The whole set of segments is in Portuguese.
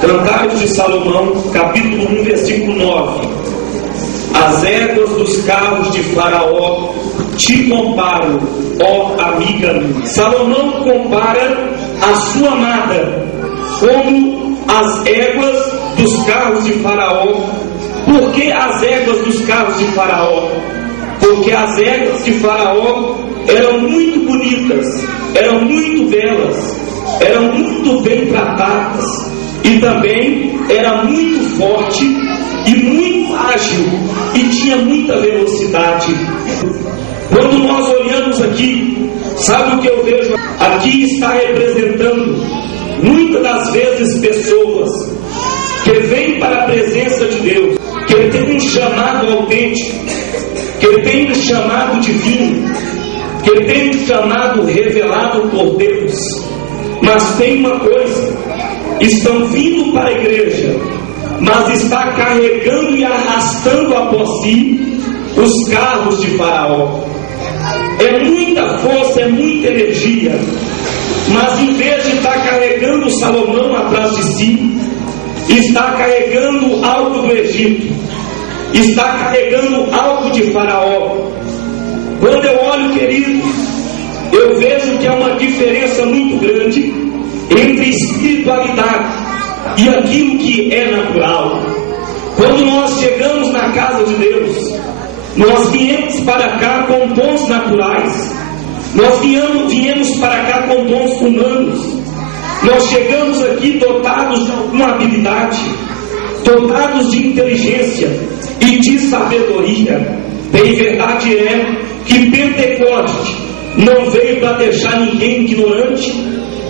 Cantares de Salomão, capítulo 1, versículo 9. As éguas dos carros de Faraó te comparo, ó amiga minha. Salomão compara a sua amada como as éguas dos carros de Faraó. Por que as éguas dos carros de Faraó? Porque as éguas de Faraó eram muito bonitas, eram muito belas, eram muito bem tratadas e também era muito forte e muito ágil e tinha muita velocidade. Quando nós olhamos aqui, sabe o que eu vejo? Aqui está representando muitas das vezes pessoas que vêm para a presença de Deus, que tem um chamado autêntico, que tem um chamado divino, que tem um chamado revelado por Deus, mas tem uma coisa: estão vindo para a igreja, mas está carregando e arrastando após si os carros de Faraó. É muita força, é muita energia, mas em vez de estar carregando Salomão atrás de si, está carregando algo do Egito, está carregando algo de Faraó. Quando eu olho, queridos, eu vejo que há uma diferença muito grande entre espiritualidade e aquilo que é natural. Quando nós chegamos na casa de Deus, nós viemos para cá com dons naturais, nós viemos para cá com dons humanos. Nós chegamos aqui dotados de alguma habilidade, dotados de inteligência e de sabedoria. Bem, verdade é que Pentecoste não veio para deixar ninguém ignorante,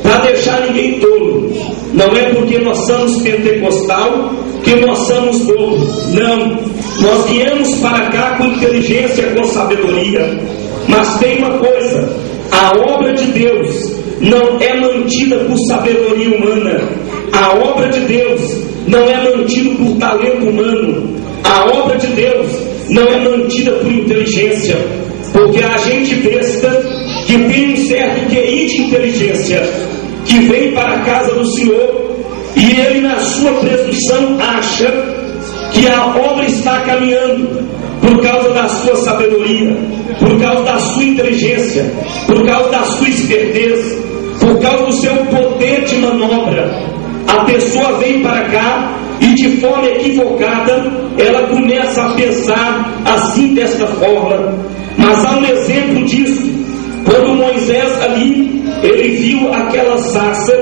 para deixar ninguém tolo. Não é porque nós somos pentecostal que nós somos tolos. Não, nós viemos para cá com inteligência, com sabedoria. Mas tem uma coisa: a obra de Deus não é mantida por sabedoria humana. A obra de Deus não é mantida por talento humano. A obra de Deus não é mantida por inteligência. Porque a gente besta que tem um certo QI de inteligência, que vem para a casa do Senhor e ele, na sua presunção, acha que a obra está caminhando por causa da sua sabedoria, por causa da sua inteligência, por causa da sua esperteza, por causa do seu poder de manobra. A pessoa vem para cá e, de forma equivocada, ela começa a pensar assim, desta forma. Mas há um exemplo disso. Quando Moisés ali, ele viu aquela sarça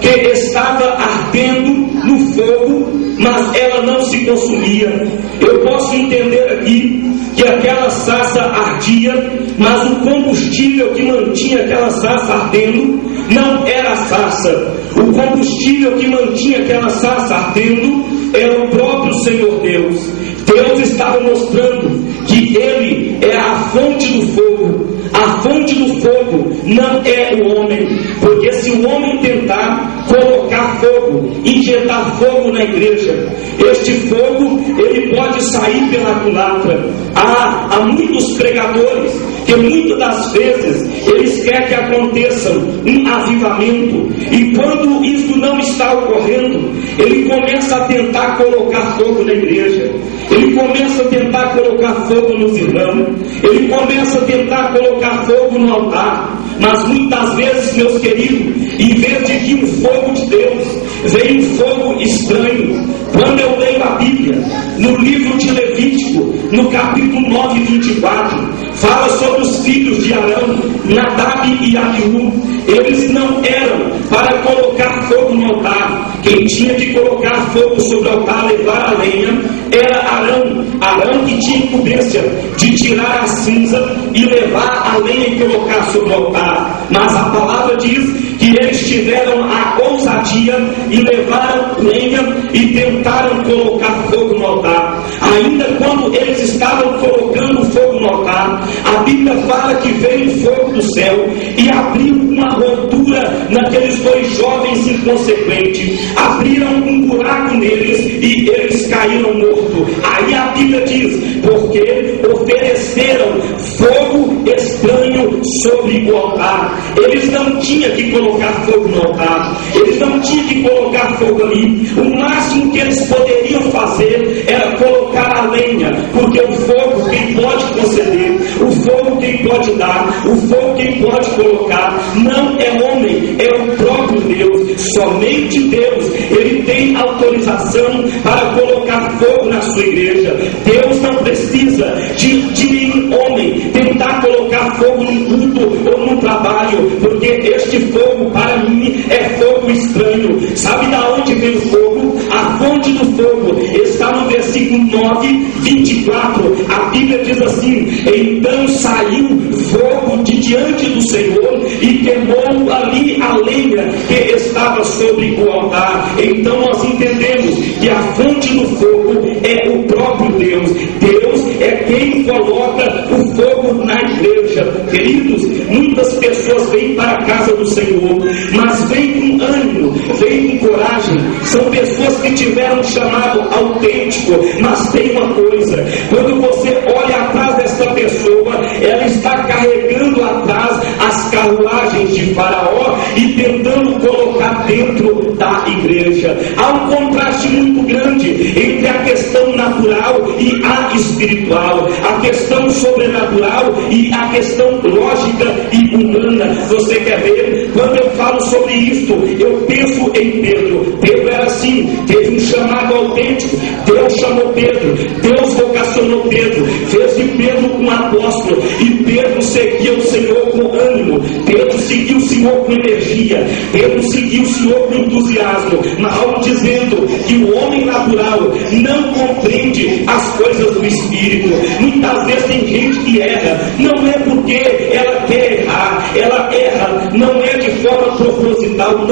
que estava ardendo no fogo, mas ela não se consumia. Eu posso entender aqui que aquela sarça ardia, mas o combustível que mantinha aquela sarça ardendo não era a sarça. O combustível que mantinha aquela sarça ardendo era o próprio Senhor Deus. Deus estava mostrando que Ele é a fonte do fogo. A fonte do fogo não é o homem, porque se o homem tentar colocar fogo, injetar fogo na igreja, este fogo ele pode sair pela culatra. Há muitos pregadores que muitas das vezes eles querem que aconteça um avivamento, e quando isso não está ocorrendo, ele começa a tentar colocar fogo na igreja, ele começa a tentar colocar fogo nos irmãos, ele começa a tentar colocar fogo no altar. Mas muitas vezes, meus queridos, em vez de vir um fogo de Deus, vem um fogo estranho. Quando eu leio a Bíblia, no livro de Levítico, no capítulo 9, 24, fala sobre os filhos de Arão, Nadab e Abiú. Eles não eram para colocar fogo no altar. Quem tinha que colocar fogo sobre o altar, levar a lenha, era Arão. Arão que tinha incumbência de tirar a cinza e levar a lenha e colocar sobre o altar. Mas a palavra diz que eles tiveram a ousadia e levaram lenha e tentaram colocar fogo no altar. Ainda quando eles estavam colocando fogo no altar, a Bíblia fala que veio fogo do céu e abriu uma rotura naqueles dois jovens inconsequentes. Abriram um buraco neles e eles caíram mortos. Aí a Bíblia diz: porque ofereceram fogo estranho sobre o altar. Eles não tinham que colocar fogo no altar, eles não tinha que colocar fogo ali. O máximo que eles poderiam fazer era colocar a lenha, porque o fogo quem pode conceder, o fogo quem pode dar, o fogo quem pode colocar, não é homem, é o próprio Deus. Somente Deus, Ele tem autorização para colocar fogo na sua igreja. Deus não precisa de nenhum homem tentar colocar fogo no culto ou no trabalho, porque este fogo para mim é fogo estranho. Sabe da onde vem o fogo? A fonte do fogo está no versículo 9, 24. A Bíblia diz assim: então saiu fogo de diante do Senhor e queimou ali a lenha que estava sobre o altar. Então nós entendemos que a fonte do fogo é o próprio Deus. Deus é quem coloca o fogo na igreja. Queridos, muitas pessoas vêm para a casa do Senhor, mas vêm com ânimo, vêm com coragem. São pessoas que tiveram um chamado autêntico, mas tem uma coisa: quando você olha atrás desta pessoa, ela está carregando atrás as carruagens de Faraó e tentando colocar dentro da igreja. Há um contraste muito grande entre a questão natural e a espiritual, a questão sobrenatural e a questão lógica e humana. Você quer ver? Quando eu falo sobre isto, eu penso em Pedro. Pedro era assim, teve um chamado autêntico. Deus chamou Pedro, Deus vocacionou Pedro, fez de Pedro um apóstolo, e Pedro seguia o Senhor com ânimo, Pedro seguiu o Senhor com energia, Pedro seguiu o Senhor com entusiasmo, mal dizendo que o homem natural não compreende as coisas do Espírito. Muitas vezes tem gente que erra, não é porque ela quer errar, ela erra, não é de forma proposital,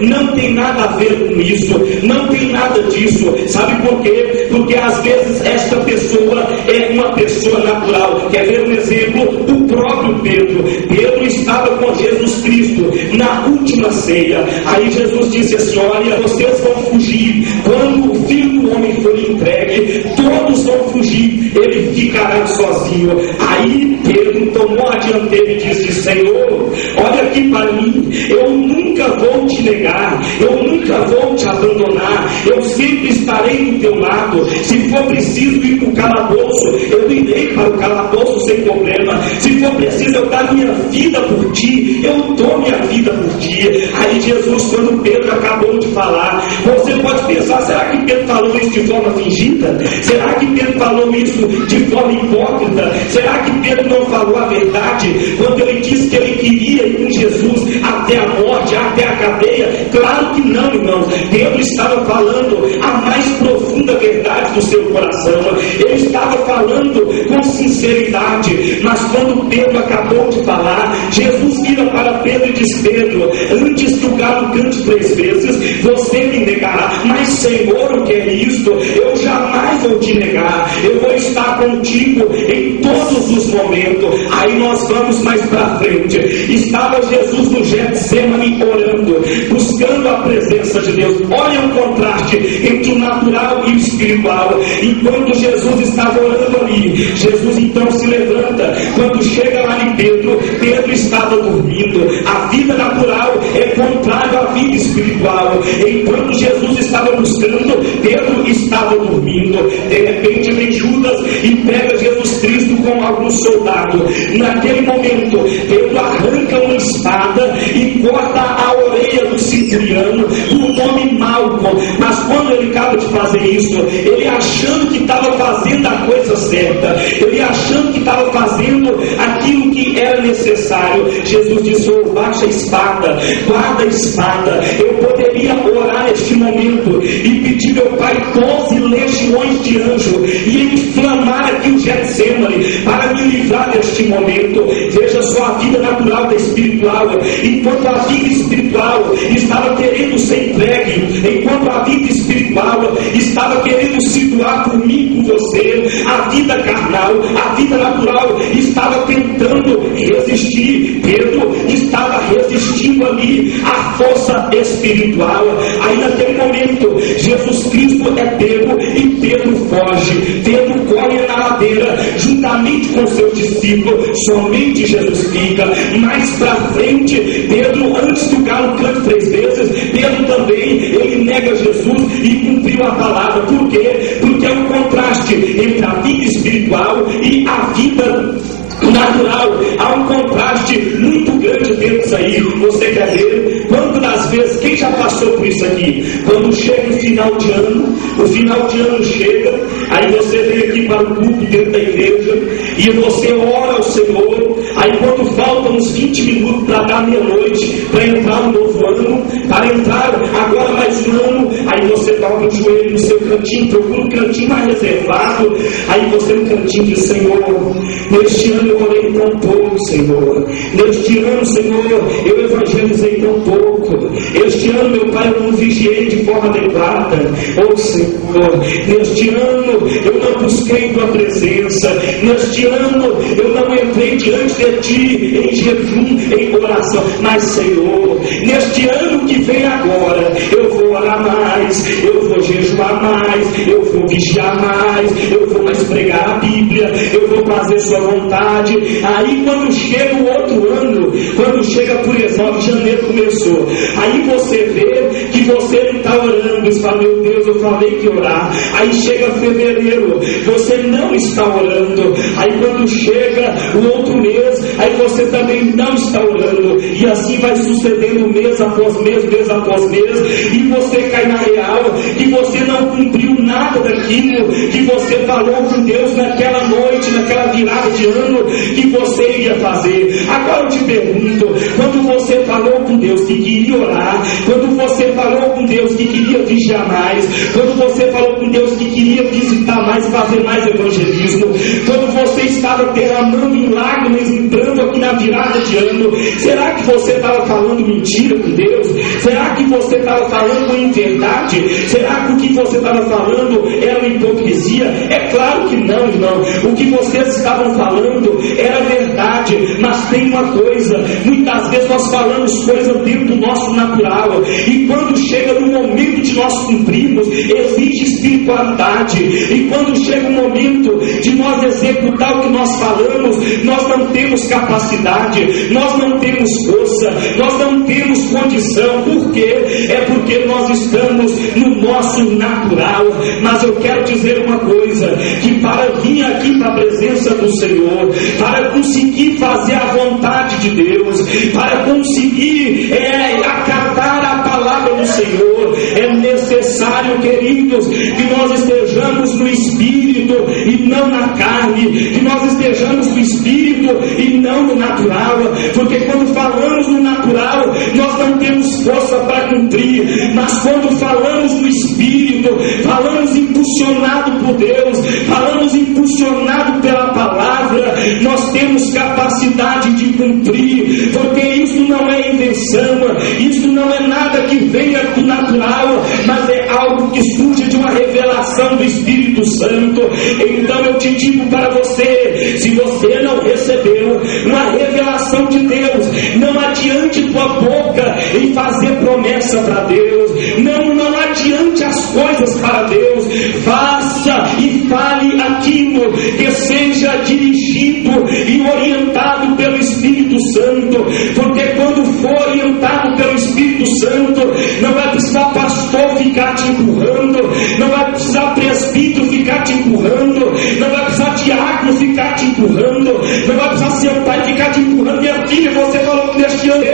não tem nada a ver com isso, não tem nada disso. Sabe por quê? Porque às vezes esta pessoa é uma pessoa natural. Quer ver um exemplo? O próprio Pedro. Pedro estava com Jesus Cristo na última ceia. Aí Jesus disse assim: olha, vocês vão fugir. Quando o Filho do Homem for entregue, todos vão fugir, ele ficará sozinho. Aí Pedro tomou a dianteira e disse: Senhor, olha aqui para mim, eu nunca vou te negar, eu nunca vou te abandonar, eu sempre estarei do teu lado. Se for preciso ir para o calabouço, eu irei para o calabouço sem problema. Se for preciso eu dar minha vida por ti, eu dou minha vida por ti. Aí Jesus, quando Pedro acabou de falar, você pode pensar: será que Pedro falou isso de forma fingida? Será que Pedro falou isso de forma hipócrita? Será que Pedro não falou a verdade quando ele disse que ele queria ir com Jesus até a morte, até a cadeia? Claro que não, irmãos. Pedro estava falando a mais profunda verdade do seu coração, ele estava falando com sinceridade. Mas quando Pedro acabou de falar, Jesus vira para Pedro e diz: Pedro, antes que o galo cante 3 vezes, você me negará. Mas Senhor, o que é isto? Eu jamais vou te negar, eu vou estar contigo em todos os momentos. Aí nós vamos mais para frente. Estava Jesus no Getsemane orando, buscando a presença de Deus. Olha o contraste entre o natural e o espiritual. Enquanto Jesus estava orando ali, Jesus então se levanta. Quando chega lá em Pedro, Pedro estava dormindo. A vida natural é contrária à vida espiritual. Enquanto Jesus estava buscando, Pedro estava dormindo. De repente vem Judas e pega Jesus Cristo com alguns soldados. Naquele momento, Pedro arranca uma espada e corta a orelha do centurião, do nome Malco. Mas quando ele acaba de fazer isso, ele achando que estava fazendo a coisa certa, ele achando que estava fazendo aquilo que era necessário, Jesus disse: oh, baixa a espada, guarda a espada. Eu poderia orar neste momento e pedir meu Pai 12 legiões de anjos e inflamar aqui o Getsemane para me livrar deste momento. Veja só a vida natural da espiritual. Enquanto a vida espiritual estava querendo ser entregue, enquanto a vida espiritual estava querendo se doar por mim, por você, a vida carnal, a vida natural estava tentando resistir. Pedro estava resistindo ali à força espiritual. Aí naquele momento Jesus Cristo é pego e Pedro foge. Pedro corre na ladeira juntamente com seus discípulos. Somente Jesus fica. Mais para frente, Pedro, antes que o galo cante 3 vezes, Pedro também nega Jesus e cumpriu a palavra. Por quê? Porque é um contraste entre a vida espiritual e a vida natural. Há um contraste muito grande dentro disso aí. Você quer ver? Quantas das vezes, quem já passou por isso aqui? Quando chega o final de ano chega, aí você vem aqui para o culto dentro da igreja e você ora ao Senhor. Aí quando faltam uns 20 minutos para dar meia-noite, para entrar um novo ano, para entrar agora mais um ano, aí você dobra o joelho no seu cantinho, procura um cantinho mais reservado, aí você no cantinho diz: Senhor, neste ano eu orei tão pouco, Senhor. Neste ano, Senhor, eu evangelizei tão pouco. Este ano, meu Pai, eu não vigiei de forma adequada. Oh, Senhor, neste ano eu não busquei Tua presença. Neste ano eu não entrei diante de Ti em jejum, em oração. Mas, Senhor, neste ano que vem agora, eu vou orar mais, eu vou jejuar mais, eu vou vigiar mais, eu vou mais pregar a Bíblia, eu vou fazer Sua vontade. Aí quando chega o outro ano, quando chega, por exemplo, janeiro começou, aí você vê que você não está orando, você fala: meu Deus, eu falei que orar. Aí chega fevereiro, você não está orando. Aí quando chega o outro mês, aí você também não está orando. E assim vai sucedendo mês após mês, mês após mês, e você cai na real que você não cumpriu nada daquilo que você falou com Deus naquela noite, naquela virada de ano que você ia fazer. Agora eu te pergunto, quando você falou com Deus que queria orar, quando você falou com Deus que queria vigiar mais, quando você falou com Deus que queria visitar mais, fazer mais evangelismo, quando você estava derramando em lágrimas, entrando aqui na virada de ano, será que você estava falando mentira com Deus? Será que você estava falando inverdade? Será que o que você estava falando era uma hipocrisia? É claro que não, irmão. O que vocês estavam falando era verdade, mas tem uma coisa: muitas vezes nós falamos coisas dentro do nosso natural, e quando chega no momento de nós cumprirmos, exige espiritualidade, e quando chega o momento de nós executar o que nós falamos, nós não temos capacidade, nós não temos força, nós não temos condição. Por quê? É porque nós estamos no nosso natural. Mas eu quero dizer uma coisa, que para vir aqui para a presença do Senhor, para conseguir fazer a vontade de Deus, para conseguir acatar a palavra do Senhor, é necessário, queridos, que nós estejamos no Espírito e não na carne, que nós estejamos no Espírito e não no natural, porque quando falamos no natural, nós não temos força para cumprir, mas quando falamos no Espírito, falamos impulsionado por Deus, falamos impulsionado pela palavra, nós temos capacidade de cumprir, porque isso não é invenção, isso não é nada que venha do natural, mas é algo que surge de uma revelação do Espírito Santo. Então eu te digo para você, se você não recebeu uma revelação de Deus, não adiante tua boca em fazer promessa para Deus, não adiante as coisas para Deus, faça e fale aquilo que seja dirigido e orientado pelo Espírito Santo, porque quando for orientado pelo Espírito Santo, não vai precisar pastor ficar te empurrando, não vai precisar presbítero ficar te empurrando, não vai precisar diácono ficar te empurrando, não vai precisar seu pai ficar te empurrando. Minha filha, você falou que neste ano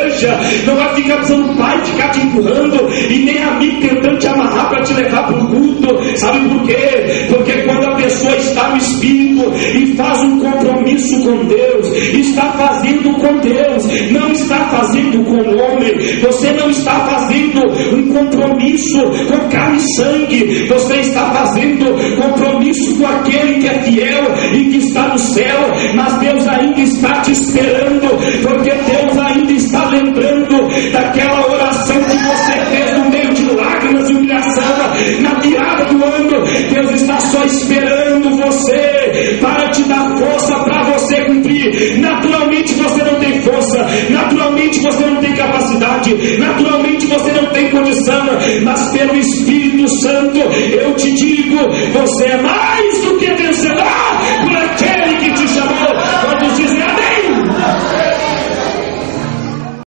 não vai ficar precisando o pai ficar te empurrando, e nem amigo tentando te amarrar para te levar para o culto. Sabe por quê? Porque quando a pessoa está no Espírito e faz um compromisso com Deus, está fazendo com Deus, não está fazendo com o homem. Você não está fazendo um compromisso com carne e sangue, você está fazendo compromisso com aquele que é fiel e que está no céu. Mas Deus ainda está te esperando, porque Deus ainda está lembrando daquela oração que você fez no meio de lágrimas e humilhação na virada do ano. Deus está só esperando você para te dar força para você cumprir. Naturalmente você não tem força, naturalmente você não tem capacidade, naturalmente você não tem condição, mas pelo Espírito Santo eu te digo, você é mais